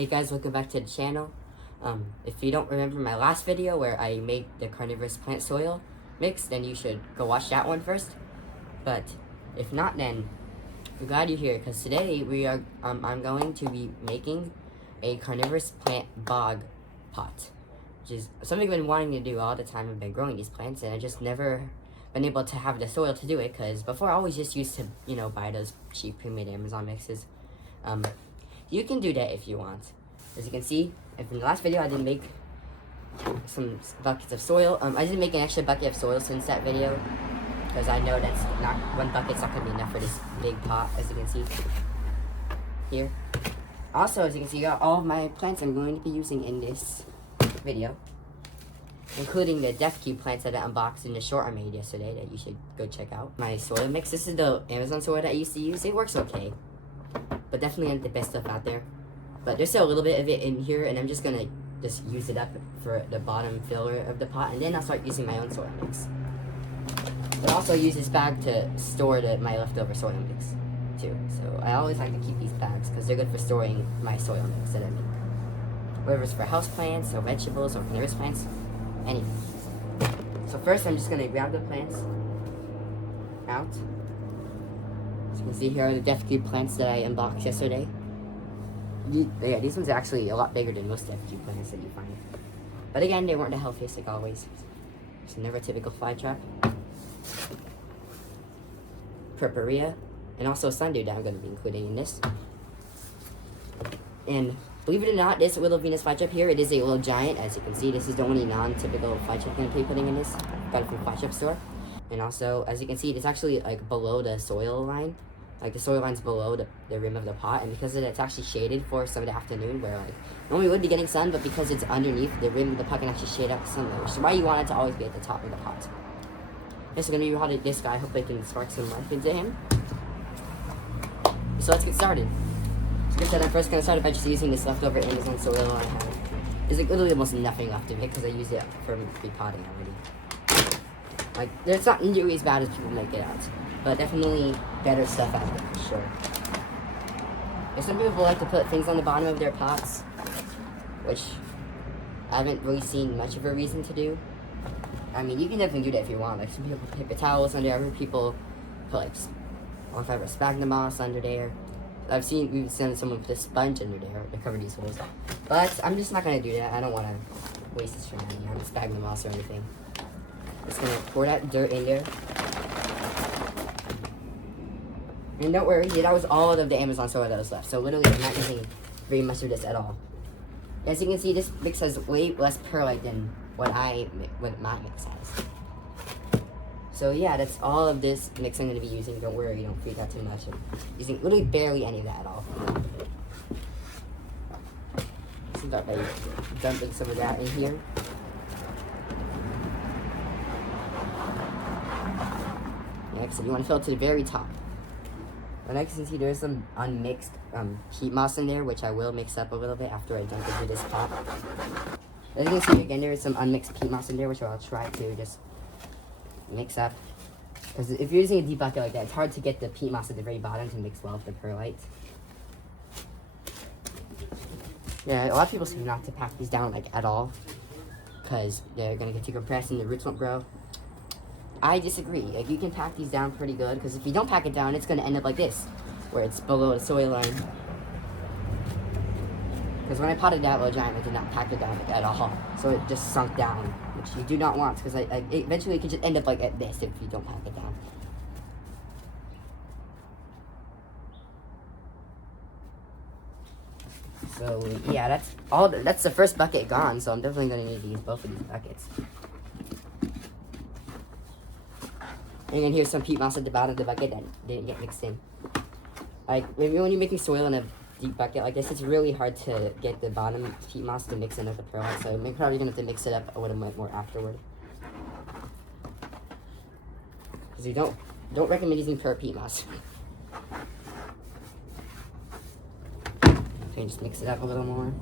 Hey guys, welcome back to the channel. If you don't remember my last video where I made the Carnivorous plant soil mix, then you should go watch that one first. But if not, then I'm glad you're here, because today I'm going to be making a Carnivorous plant bog pot, which is something I've been wanting to do all the time. I've been growing these plants and I just never been able to have the soil to do it, because before I always just used to, buy those cheap pre-made Amazon mixes. You can do that if you want. As you can see, in the last video I did make some buckets of soil. I didn't make an extra bucket of soil since that video, because I know that's not, one bucket's not going to be enough for this big pot, as you can see here. Also, as you can see, all of my plants I'm going to be using in this video, including the Death Cube plants that I unboxed in the short I made yesterday that you should go check out. My soil mix, this is the Amazon soil that I used to use. It works okay, but definitely not the best stuff out there. But there's still a little bit of it in here, and I'm just gonna use it up for the bottom filler of the pot, and then I'll start using my own soil mix. But also use this bag to store my leftover soil mix too. So I always like to keep these bags because they're good for storing my soil mix that I make. Whether it's for house plants or vegetables or carnivorous plants, anything. So first I'm just gonna grab the plants out. As you can see, here are the Death Cube plants that I unboxed yesterday. Yeah, these ones are actually a lot bigger than most Death Cube plants that you find. But again, they weren't the healthiest like always. So never a typical Flytrap. Purpurea, and also Sundew that I'm going to be including in this. And believe it or not, this Willow Venus Flytrap here, it is a little giant. As you can see, this is the only non-typical Flytrap I'm going to be putting in this. Got it from Flytrap store. And also, as you can see, it's actually like below the soil line. Like the soil line's below the rim of the pot, and because of it, it's actually shaded for some of the afternoon, where like normally we would be getting sun, but because it's underneath the rim of the pot can actually shade out the sunlight, which is why you want it to always be at the top of the pot. This is gonna be how this guy. Hope I can spark some life into him. So let's get started. Like I said, I'm first gonna start by just using this leftover Amazon soil I have. There's like literally almost nothing left of it because I used it for repotting already. Like, it's not nearly as bad as people make it out, but definitely better stuff out there for sure. And some people like to put things on the bottom of their pots, which I haven't really seen much of a reason to do. I mean, you can definitely do that if you want. Like, some people put paper towels under, other people put like sphagnum moss under there. We've seen someone put a sponge under there to cover these holes. But I'm just not gonna do that. I don't want to waste this money on sphagnum moss or anything. Just gonna pour that dirt in there. And don't worry, that was all of the Amazon soil that was left. So literally, I'm not using very much of this at all. As you can see, this mix has way less perlite than what my mix has. So yeah, that's all of this mix I'm going to be using. Don't worry, don't freak out too much. I'm using literally barely any of that at all. Let's start by dumping some of that in here. Next, you want to fill it to the very top. But next, you can see there's some unmixed peat moss in there, which I will mix up a little bit after I dump into this pot. As you can see, again, there is some unmixed peat moss in there, which I'll try to just mix up. Because if you're using a deep bucket like that, it's hard to get the peat moss at the very bottom to mix well with the perlite. Yeah, a lot of people say not to pack these down like at all, because they're going to get too compressed and the roots won't grow. I disagree. Like, you can pack these down pretty good, because if you don't pack it down, it's going to end up like this, where it's below the soil line. Because when I potted that little giant, I did not pack it down at all, so it just sunk down, which you do not want, because eventually it could just end up like at this if you don't pack it down. So yeah, that's all. That's the first bucket gone, so I'm definitely going to need to use both of these buckets. And then here's some peat moss at the bottom of the bucket that didn't get mixed in. Like, when you're making soil in a deep bucket like this, it's really hard to get the bottom peat moss to mix in with the perlite, so I'm probably going to have to mix it up a little bit more afterward. Because you don't recommend using pure peat moss. Okay, just mix it up a little more.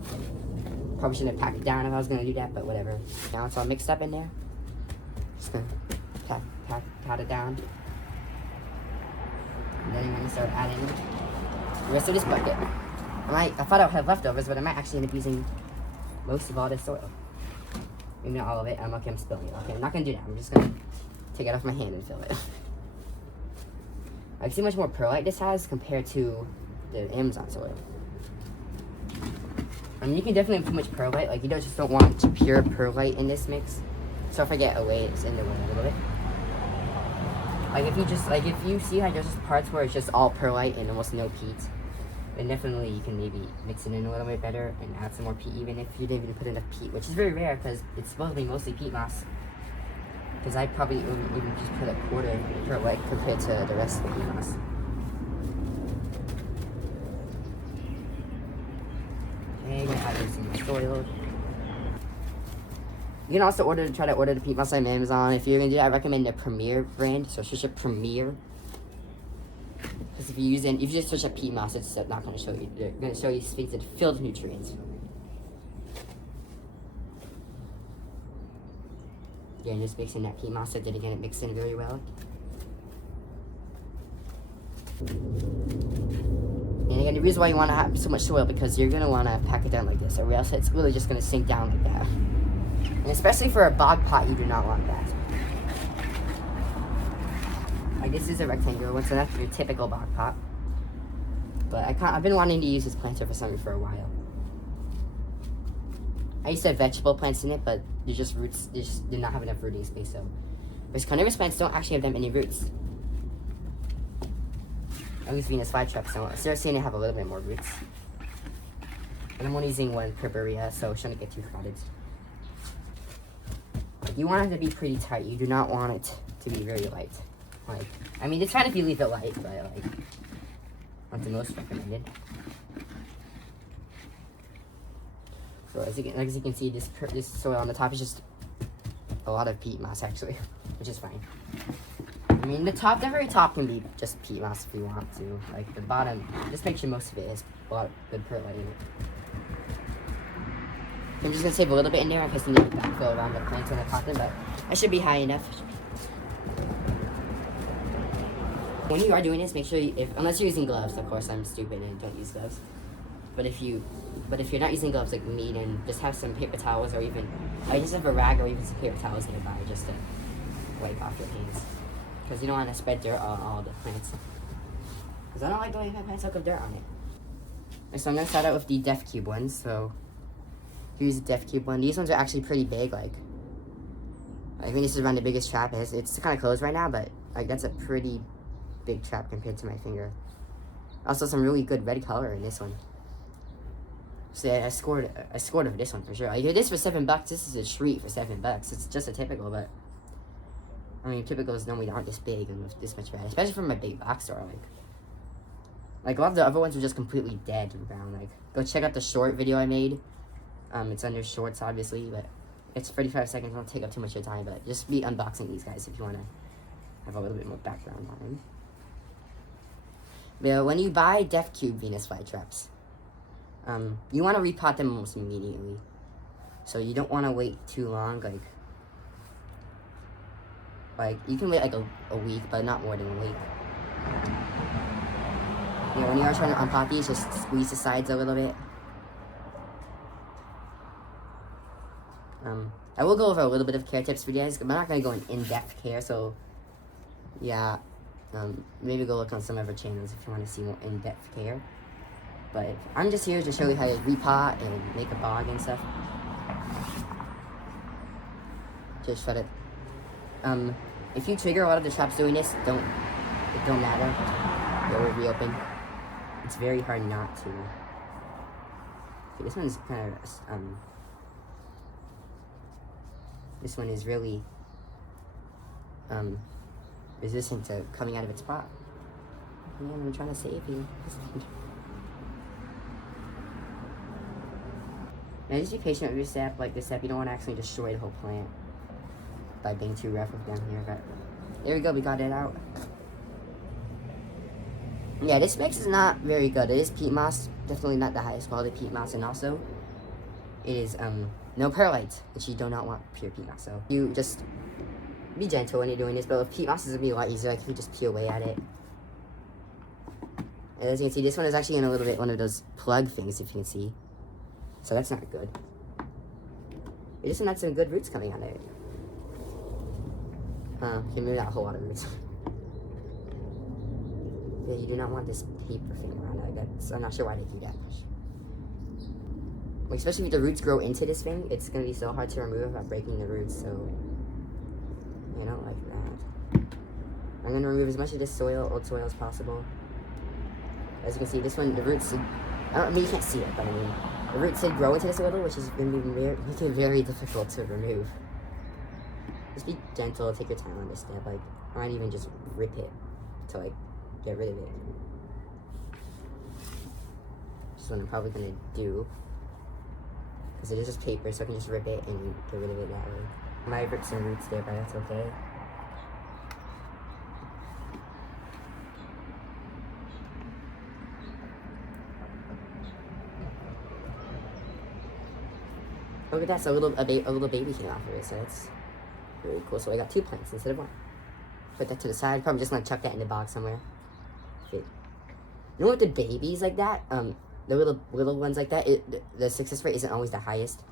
Probably shouldn't have packed it down if I was going to do that, but whatever. Now it's all mixed up in there. Just going to pat it down. And then I'm going to start adding the rest of this bucket. I thought I would have leftovers, but I might actually end up using most of all this soil. Maybe not all of it. Okay, I'm spilling it. Okay, I'm not gonna do that. I'm just gonna take it off my hand and fill it. Like, see how much more perlite this has compared to the Amazon soil. I mean, you can definitely put much perlite. Like, you just don't want pure perlite in this mix. So if I get away, it's in the way a little bit. Like, if you see how there's just parts where it's just all perlite and almost no peat, then definitely you can maybe mix it in a little bit better and add some more peat, even if you didn't even put enough peat, which is very rare because it's supposed to be mostly peat moss. Because I probably even just put a quarter perlite compared to the rest of the peat moss. Okay, I'm gonna add in some soil. You can also try to order the peat moss on Amazon. If you're gonna do that, I recommend the Premier brand. So search up Premier. Because if you just search up peat moss, it's not gonna show you. They're gonna show you things that are filled with nutrients. Again, just mixing that peat moss. I did again, it mixed in very well. And again, the reason why you want to have so much soil because you're gonna want to pack it down like this, or else it's really just gonna sink down like that. And especially for a bog pot, you do not want that. Like, this is a rectangular one, so that's your typical bog pot. But I've been wanting to use this planter for something for a while. I used to have vegetable plants in it, but they're just roots. They just did not have enough rooting space. So, because carnivorous plants don't actually have that many roots. At least Venus flytraps don't. Sericina have a little bit more roots. And I'm only using one per burilla, so it shouldn't get too crowded. Like, you want it to be pretty tight. You do not want it to be very light. Like, I mean, it's fine if you leave it light, but like, not the most recommended. So as you can see, this soil on the top is just a lot of peat moss actually, which is fine. I mean, the very top can be just peat moss if you want to. Like the bottom, just make sure most of it is a lot of good perlite in it. I'm just gonna save a little bit in there in case I need to backfill around the plants when I pot them, but I should be high enough. When you are doing this, make sure unless you're using gloves, of course I'm stupid and don't use gloves. But if you're not using gloves like me, then just have some paper towels or even just have a rag or even some paper towels nearby just to wipe off your hands. Because you don't want to spread dirt on all the plants. Because I don't like the way my plants look with dirt on it. So I'm gonna start out with the Def Cube ones. So here's the Def Cube one. These ones are actually pretty big. Like I think this is around the biggest trap. It's kind of closed right now, but like that's a pretty big trap compared to my finger. Also some really good red color in this one. So yeah, I scored over this one for sure. I get this for $7. This is a treat for $7. It's just a typical, but I mean typicals normally aren't this big and with this much red, especially from my big box store. Like a lot of the other ones are just completely dead and brown. Like go check out the short video I made. It's under shorts obviously, but it's 35 seconds. Won't take up too much of your time, but just be unboxing these guys if you want to have a little bit more background on them. But when you buy Def Cube Venus flytraps, you want to repot them almost immediately. So you don't want to wait too long. Like you can wait like a week, but not more than a week. Yeah, when you are trying to unpot these, just squeeze the sides a little bit. I will go over a little bit of care tips for you guys, but I'm not going to go in-depth care, so yeah, maybe go look on some other channels if you want to see more in-depth care. But I'm just here to show you how to repot and make a bog and stuff. Just shut it. If you trigger a lot of the traps doing this, it don't matter. It will reopen. It's very hard not to. Okay, this one's kind of this one is really resistant to coming out of its pot. Man, I'm trying to save you. Now just be patient with your step. Like this step, you don't want to actually destroy the whole plant by being too rough down here. But there we go, we got it out. Yeah, this mix is not very good. It is peat moss, definitely not the highest quality peat moss, and also it is no perlite, which you do not want pure peat moss. So you just be gentle when you're doing this. But with peat moss, it's gonna be a lot easier. Like if you just peel away at it. And as you can see, this one is actually in a little bit one of those plug things, if you can see. So that's not good. It just had some good roots coming out of it. Okay, maybe not a whole lot of roots. Yeah, you do not want this paper thing around it. That's, I'm not sure why they do that. Like, especially if the roots grow into this thing, it's going to be so hard to remove without breaking the roots, so I don't like that. I'm going to remove as much of this soil, old soil, as possible. As you can see, this one, the roots, I mean, you can't see it, but I mean, the roots did grow into this a little, which is going to be make it very difficult to remove. Just be gentle, take your time on this step, like, I might even just rip it to, like, get rid of it. That's what I'm probably going to do. Because it is just paper, so I can just rip it and get rid of it that way. I might rip some roots there, but that's okay. Look at that, so a little baby came off of it, so that's really cool. So I got 2 plants instead of 1. Put that to the side. Probably just gonna chuck that in the box somewhere. Okay. You know what, the babies like that, the little ones like that, the success rate isn't always the highest.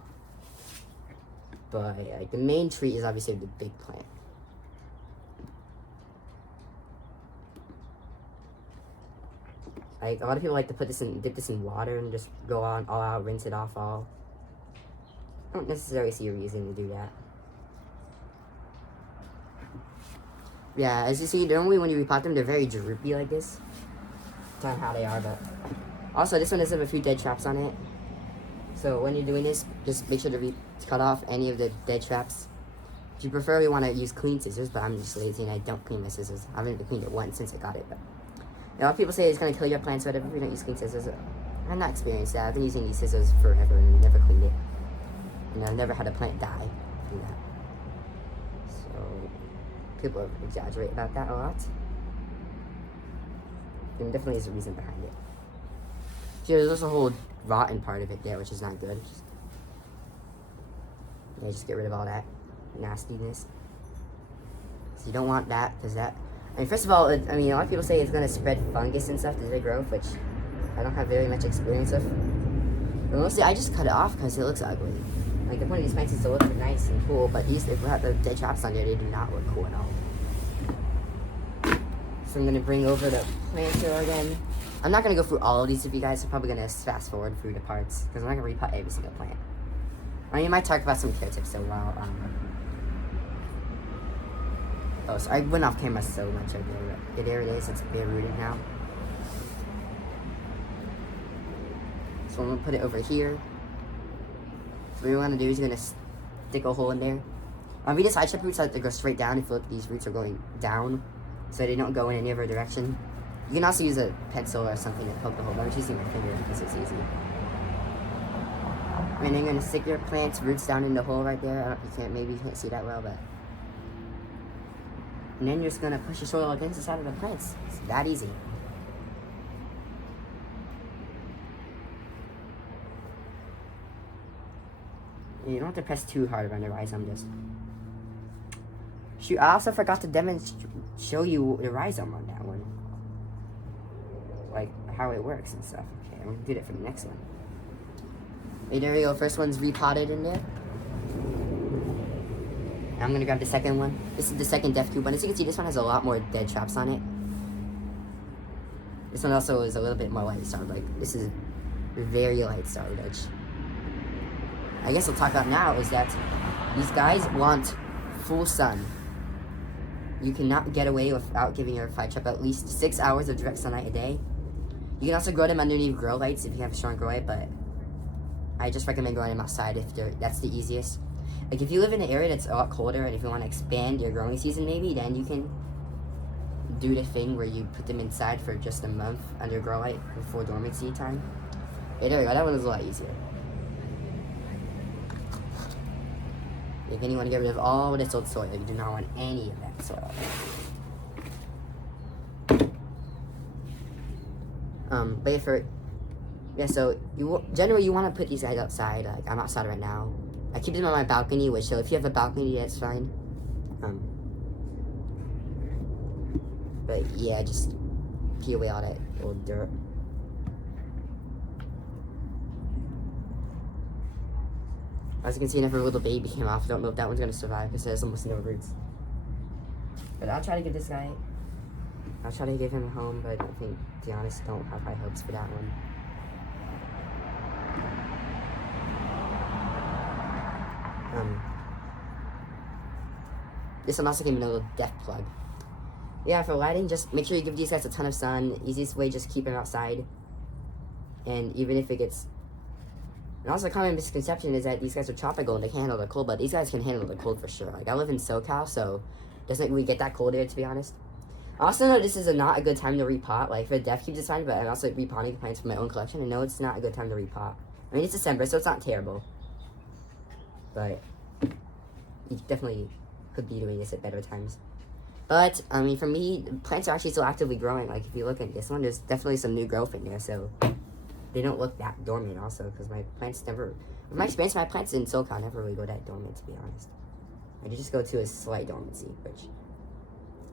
But like the main tree is obviously the big plant. Like a lot of people like to put this in, dip this in water and just go on all out, rinse it off all. I don't necessarily see a reason to do that. Yeah, as you see, normally when you repot them, they're very droopy like this. Not how they are, but also this one does have a few dead traps on it. So when you're doing this, just make sure to cut off any of the dead traps. If you preferably want to use clean scissors, but I'm just lazy and I don't clean my scissors. I haven't even cleaned it once since I got it. But a lot of people say it's gonna kill your plants or whatever if you don't use clean scissors. I've not experienced that. I've been using these scissors forever and never cleaned it. And I've never had a plant die from that. So people exaggerate about that a lot. And there definitely is a reason behind it. See, there's a whole rotten part of it there, which is not good. Yeah, just get rid of all that nastiness. So you don't want that, because that, I mean, first of all, I mean, a lot of people say it's going to spread fungus and stuff as they grow, which I don't have very much experience with. But mostly, I just cut it off because it looks ugly. Like, the point of these plants is to look nice and cool, but these, if we have the dead traps on there, they do not look cool at all. So I'm going to bring over the planter again. I'm not going to go through all of these with you guys. I'm probably going to fast forward through the parts, because I'm not going to repot every single plant. I mean, I might talk about some care tips, so while, oh, so I went off camera so much over there, but there it is, it's bare rooted now. So I'm going to put it over here. So what you're going to do is you're going to stick a hole in there. These flytrap roots have to go straight down. If you look, these roots are going down, so they don't go in any other direction. You can also use a pencil or something to poke the hole. I'm just using my finger because it's easy. And then you're going to stick your plant's roots down in the hole right there. Maybe you can't see that well, but... And then you're just going to push your soil against the side of the plants. It's that easy. And you don't have to press too hard on the rhizome, just... Shoot, I also forgot to show you the rhizome on that one. Like, how it works and stuff. Okay, I'm going to do that for the next one. Okay, there we go. First one's repotted in there. I'm going to grab the second one. This is the second death cube one. As you can see, this one has a lot more dead traps on it. This one also is a little bit more light started. Like, this is very light started edge. I guess I'll talk about now is that these guys want full sun. You cannot get away without giving your flytrap at least 6 hours of direct sunlight a day. You can also grow them underneath grow lights if you have a strong grow light, but I just recommend growing them outside if that's the easiest. Like, if you live in an area that's a lot colder and if you want to expand your growing season maybe, then you can do the thing where you put them inside for just a month under grow light before dormancy time. Okay, there we go. That one was a lot easier. If you want to get rid of all this old soil, you do not want any of that soil. So generally you want to put these guys outside. Like, I'm outside right now. I keep them on my balcony, which, so if you have a balcony, that's fine. But yeah, just peel away all that old dirt. As you can see, never a little baby came off. I don't know if that one's gonna survive because it has almost no roots. But I'll try to give this guy, I'll try to give him a home, but I think, to be honest, don't have high hopes for that one. This one also came in a little death plug. Yeah, for lighting, just make sure you give these guys a ton of sun. Easiest way, just keep them outside. And even if it gets... And also a common misconception is that these guys are tropical and they can't handle the cold, but these guys can handle the cold for sure. Like, I live in SoCal, so it doesn't really get that cold here, to be honest. I also know this is not a good time to repot. Like, for death cubes, it's fine, but I'm also repotting plants for my own collection, and no, it's not a good time to repot. I mean, it's December, so it's not terrible. But you definitely could be doing this at better times. But, I mean, for me, plants are actually still actively growing. Like, if you look at this one, there's definitely some new growth in there, so they don't look that dormant also, because my plants never... From my experience, my plants in SoCal never really go that dormant, to be honest. I just go to a slight dormancy, which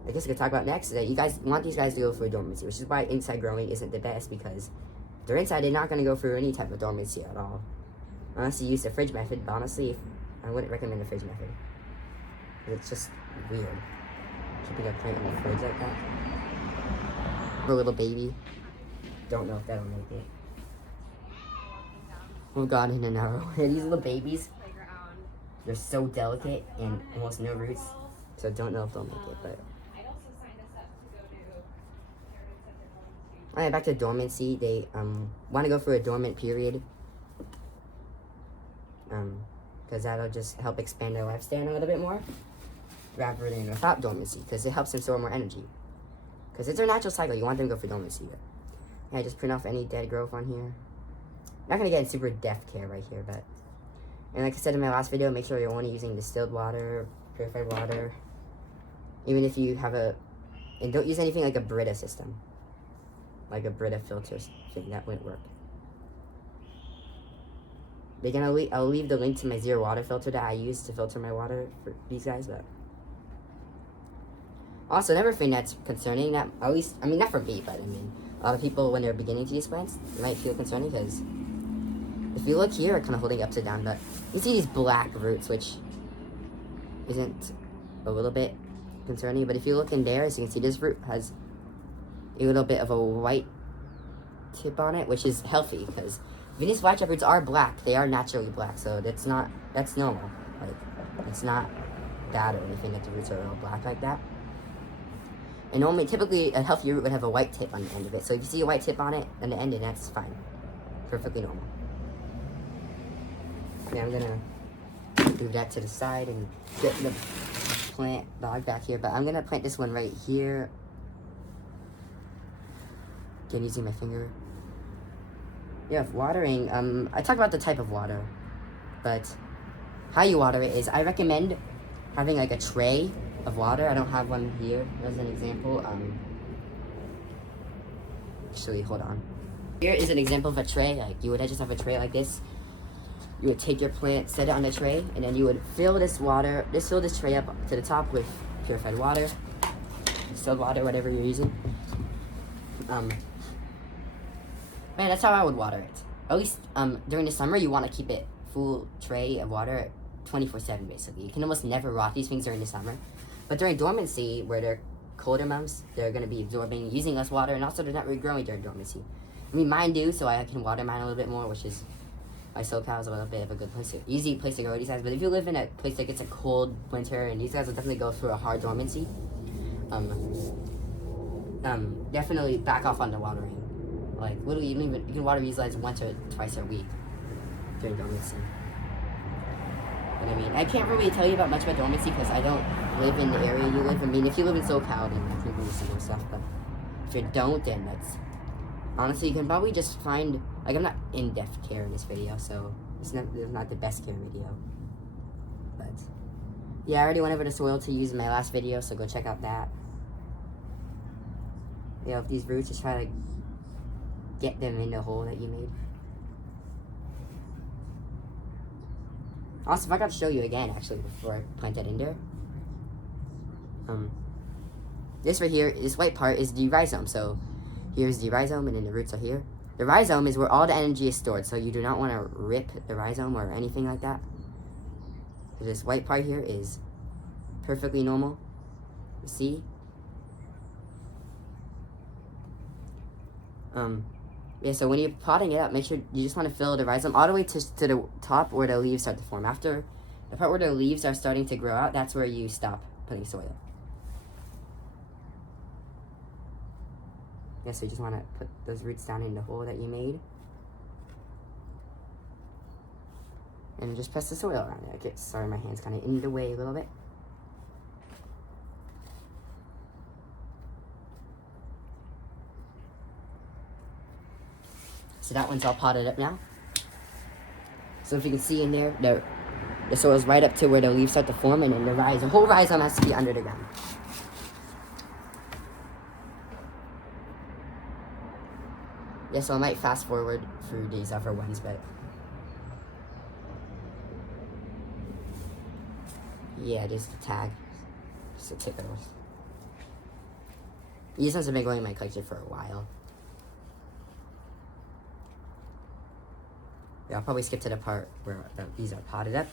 I guess we could talk about next, is that you guys want these guys to go for a dormancy, which is why inside growing isn't the best, because if they're inside, they're not going to go through any type of dormancy at all. Unless you use the fridge method, but honestly, I wouldn't recommend the fridge method. It's just weird. Keeping a plant in the fridge like that. A little baby. Don't know if that'll make it. Oh god, in an hour. These little babies, they're so delicate and almost no roots. So don't know if they'll make it, but... Alright, back to dormancy. They want to go for a dormant period. Because that'll just help expand their lifespan a little bit more. Rather than without dormancy, because it helps them store more energy. Because it's their natural cycle, you want them to go for dormancy. But yeah, just print off any dead growth on here. Not gonna get in super depth care right here, but... And like I said in my last video, make sure you're only using distilled water, purified water. Even if you have a... And don't use anything like a Brita system. Like a Brita filter thing, that wouldn't work. Again, I'll leave the link to my zero water filter that I use to filter my water for these guys, but... Also, another thing that's concerning, that at least, I mean, not for me, but I mean, a lot of people, when they're beginning to use plants, it might feel concerning, because if you look here, I'm kind of holding it upside down, but you see these black roots, which isn't a little bit concerning, but if you look in there, as you can see, this root has a little bit of a white tip on it, which is healthy, because Venus flytrap roots are black. They are naturally black, so that's normal. Like, it's not bad or anything that the roots are all black like that. And normally, typically, a healthy root would have a white tip on the end of it. So if you see a white tip on it on the end, then that's fine. Perfectly normal. Okay, I'm gonna move that to the side and get the plant dog back here. But I'm gonna plant this one right here. Again, using my finger. Yeah, watering, I talked about the type of water, but how you water it is, I recommend having like a tray of water. I don't have one here as an example. Actually, hold on. Here is an example of a tray. Like, you would just have a tray like this. You would take your plant, set it on the tray, and then you would fill this tray up to the top with purified water, distilled water, whatever you're using. Man, that's how I would water it. At least, during the summer, you want to keep it full tray of water 24/7, basically. You can almost never rot these things during the summer. But during dormancy, where they're colder months, they're going to be using less water, and also they're not really growing during dormancy. I mean, mine do, so I can water mine a little bit more, which is why SoCal is a little bit of a good place, easy place to grow these guys. But if you live in a place that gets a cold winter, and these guys will definitely go through a hard dormancy, definitely back off on the watering. Like, literally, you can water these guys once or twice a week during dormancy. But I mean, I can't really tell you much about dormancy because I don't live in the area you live. I mean, if you live in SoCal, then I can really see some stuff. But if you don't, then that's... Honestly, you can probably just find... Like, I'm not in-depth care in this video, so it's not the best care video. But yeah, I already went over the soil to use in my last video, so go check out that. Yeah, if these roots, just try to get them in the hole that you made. Also, if I got to show you again, actually, before I plant that in there. This right here, this white part is the rhizome. So, Here's the rhizome, and then the roots are here. The rhizome is where all the energy is stored, so you do not want to rip the rhizome or anything like that. So this white part here is perfectly normal. You see? Yeah, so when you're potting it up, make sure you just want to fill the rhizome all the way to the top where the leaves start to form. After the part where the leaves are starting to grow out, that's where you stop putting soil. Yeah, so you just want to put those roots down in the hole that you made. And just press the soil around it. Okay, sorry, my hand's kind of in the way a little bit. So that one's all potted up now. So if you can see in there, the soil's right up to where the leaves start to form, and then the whole rhizome has to be under the ground. Yeah, so I might fast forward through these other ones, but yeah, just the tag, just a tip of those. These ones have been going in my collection for a while. Yeah, I'll probably skip to the part where these are potted up.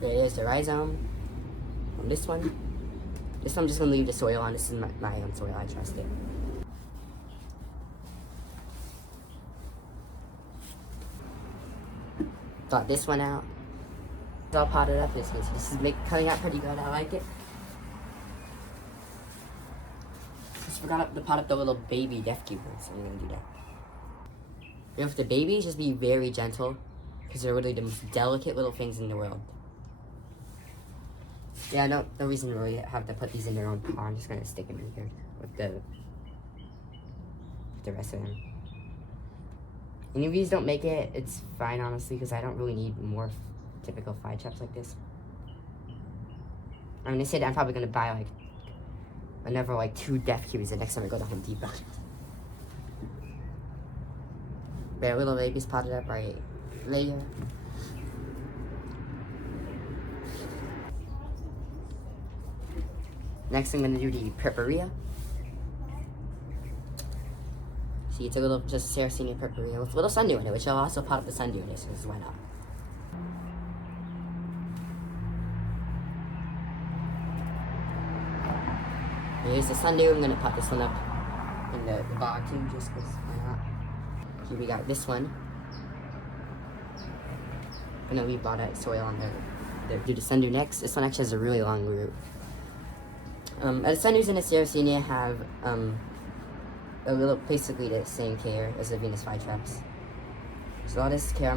There it is, the rhizome. On this one. This one I'm just going to leave the soil on. This is my own soil, I trust it. Got this one out. It's all potted up. This is coming out pretty good. I like it. Just forgot to pot up the little baby death cube ones, so I'm going to do that. You know, with the babies, just be very gentle, because they're really the most delicate little things in the world. Yeah, no reason to really have to put these in their own pot. I'm just gonna stick them in here with the rest of them. And if these don't make it, it's fine, honestly, because I don't really need more typical Flytraps like this. I mean, they said I'm probably gonna buy like another like 2 death cubes the next time I go to Home Depot. Their little babies potted up right there. Next, I'm gonna do the Purpurea. See, it's a little just Sarracenia Purpurea with a little sundew in it, which I'll also pot up the sundew in this, because why not? Here's the sundew. I'm gonna pot this one up in the bog too, just because why not? Here we got this one. I'm gonna leave that soil on there. Do the sundew next. This one actually has a really long root. The sundews in the Sarracenia have a little, basically the same care as the Venus Flytraps. So all this care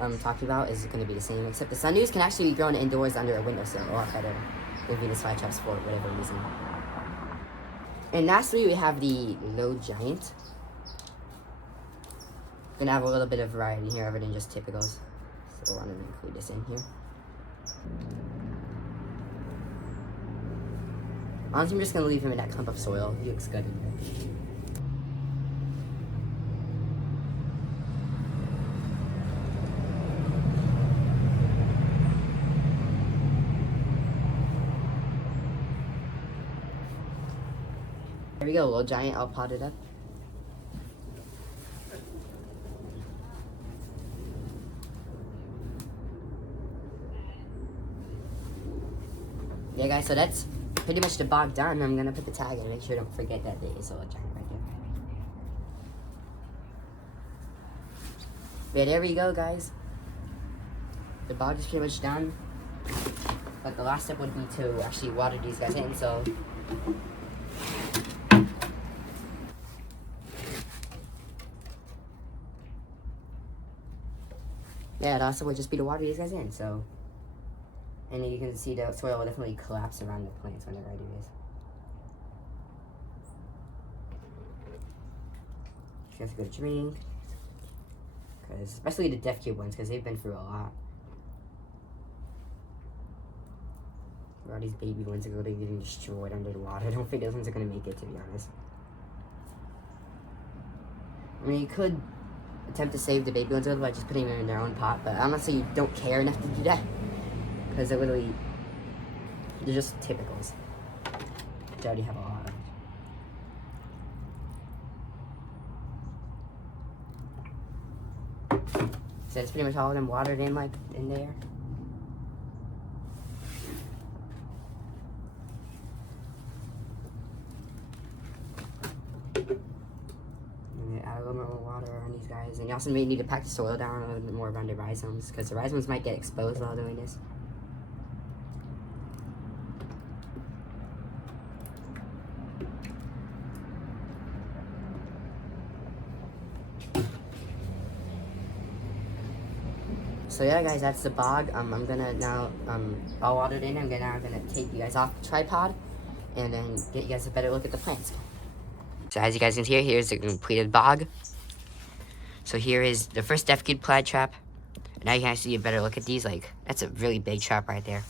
I'm talking about is going to be the same, except the sundews can actually be grown indoors under a windowsill a lot better than Venus Flytraps for whatever reason. And lastly, we have the low giant. Gonna have a little bit of variety here other than just typicals, so I want to include this in here. Honestly, I'm just gonna leave him in that clump of soil. He looks good in there. There we go, little giant all potted up. Yeah, guys, so that's pretty much the bog done. I'm gonna put the tag in, make sure I don't forget that there is a little giant right there. But there we go, guys. The bog is pretty much done. But the last step would be to actually water these guys in, so. Yeah, the last step would just be to water these guys in, so. And you can see the soil will definitely collapse around the plants whenever I do this. She has a good drink. Cause, especially the Death Cube ones, because they've been through a lot. All these baby ones are really getting destroyed under the water. I don't think those ones are going to make it, to be honest. I mean, you could attempt to save the baby ones a little by just putting them in their own pot, but honestly, you don't care enough to do that. Because they're literally, they're just typicals, which I already have a lot of. So it's pretty much all of them watered in like in there. And add a little more water on these guys. And you also may need to pack the soil down a little bit more around the rhizomes, because the rhizomes might get exposed while doing this. So yeah, guys, that's the bog. I'm gonna now, all watered in, I'm gonna take you guys off the tripod and then get you guys a better look at the plants. So as you guys can see, here's the completed bog. So here is the first Def Cube Flytrap. Now you can see a better look at these. Like, that's a really big trap right there.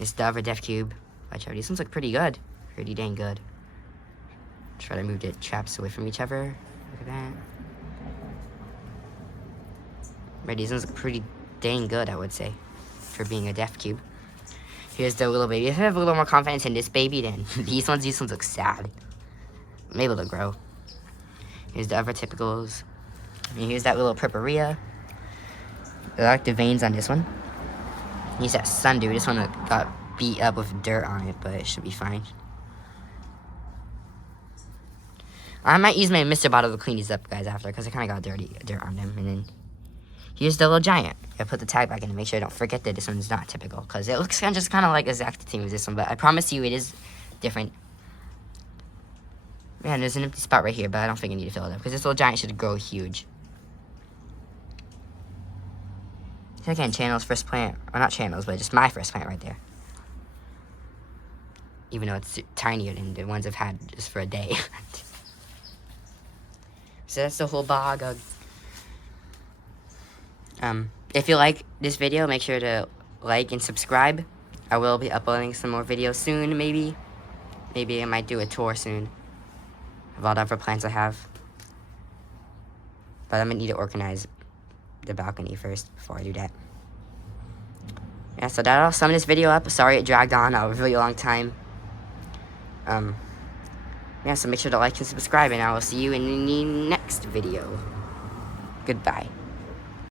It's the other Def Cube Flytrap. These ones look pretty good. Pretty dang good. Try to move the traps away from each other. Look at that. Right, these ones look pretty dang good, I would say, for being a Def Cube. Here's the little baby. If I have a little more confidence in this baby than these ones look sad. I'm able to grow. Here's the other typicals. And here's that little purpurea. I like the veins on this one. Here's that sundew. This one got beat up with dirt on it, but it should be fine. I might use my Mr. Bottle to clean these up, guys, after, because I kind of got dirt on them. And then here's the little giant. I put the tag back in to make sure I don't forget that this one's not typical, because it looks just kind of like exact same as this one, but I promise you it is different. Man, there's an empty spot right here, but I don't think I need to fill it up, because this little giant should grow huge. Again, Channel's first plant, or not Channel's, but just my first plant right there. Even though it's tinier than the ones I've had just for a day. So that's the whole bog. If you like this video, make sure to like and subscribe. I will be uploading some more videos soon, maybe. Maybe I might do a tour soon of all the other plants I have. But I'm gonna need to organize the balcony first before I do that. Yeah, so that'll sum this video up. Sorry it dragged on a really long time. Yeah, so make sure to like and subscribe, and I will see you in the next video. Goodbye.